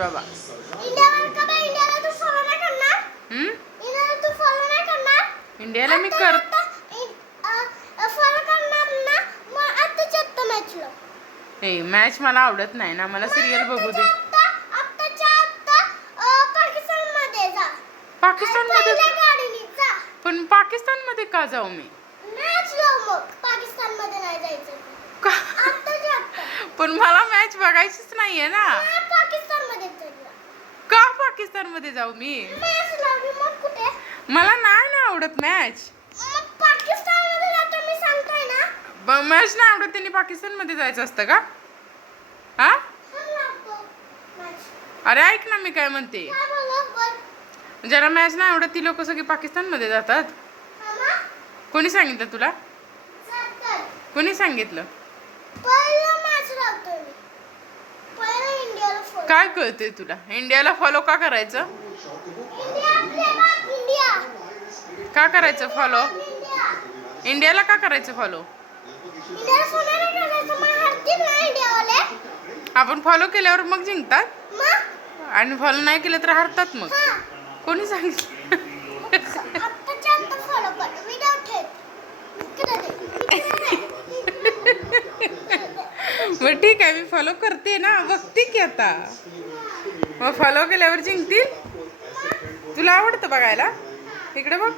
बाबा. इंडियाला मी करत मॅच मला आवडत नाही ना. मला सिरियल बघू दे. पाकिस्तानमध्ये पण पाकिस्तानमध्ये का जाऊ मी? पण मला मॅच बघायचीच नाहीये ना. का पाकिस्तानमध्ये जाऊ मी? मला नाही ना आवडत मॅच. मॅच नाही आवडत त्यांनी पाकिस्तानमध्ये जायचं असतं का? हा अरे ऐक ना मी काय म्हणते. ज्याला मॅच नाही आवडत ती लोक सगळी पाकिस्तानमध्ये जातात. कोणी सांगितलं तुला? कोणी सांगितलं? काय कळतंय तुला? इंडियाला फॉलो का करायचं? का करायचं फॉलो? इंडियाला का करायचं फॉलो? आपण फॉलो केल्यावर मग जिंकतात आणि फॉलो नाही केलं तर हरतात. मग कोणी सांगितलं? मग ठीक आहे मी फॉलो करते ना. बघते की आता. मग फॉलो केल्यावर जिंकतील. तुला आवडतं बघायला? इकडे बघ.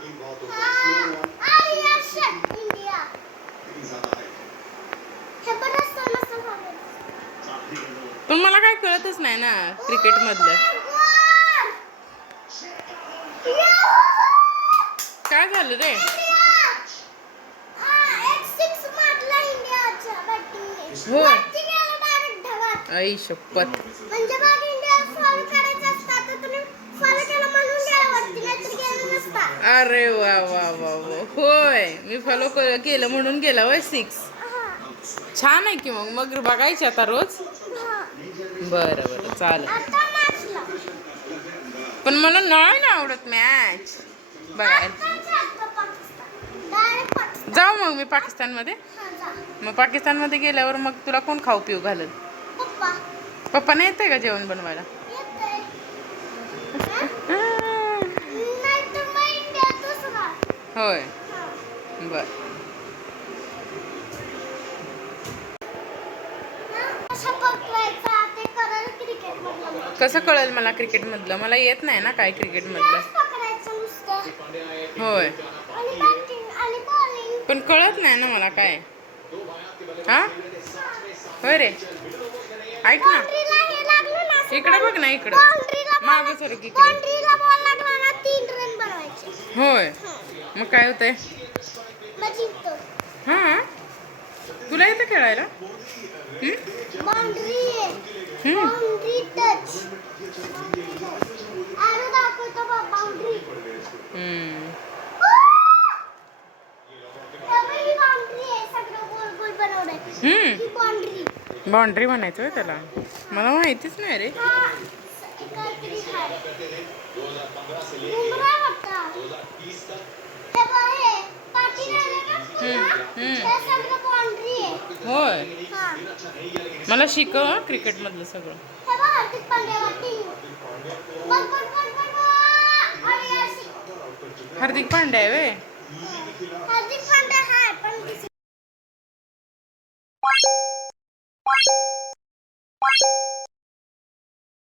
पण मला काय कळतच नाही ना क्रिकेट मधलं. काय झालं रे? हो आई शपथ. अरे वा वा वा वा. होय मी फॉलो केलं म्हणून गेला. होय 6. छान आहे की. मग बघायची आता रोज. बरं बरं चालेल. पण मला नाही ना आवडत मॅच बघायला. जाऊ मग मी पाकिस्तानमध्ये. मग पाकिस्तानमध्ये गेल्यावर मग तुला कोण खाऊ पिऊ घालल? पप्पाने येतंय का जेवण बनवायला? होय बर. कसं कळेल मला क्रिकेट मधलं? मला येत नाही ना काय क्रिकेट मधलं. होय पण कळत नाही ना मला काय. हा होय रे. ऐक ना इकडे बघ ना. इकडं मागं सर की इकडे. होय मग काय होतंय? हा तुला येतं खेळायला? बाउंड्री म्हणायचं त्याला. मला माहितीच नाही रे. होय मला शिकव क्रिकेट मधलं सगळं. हार्दिक पांड्या आहे वे.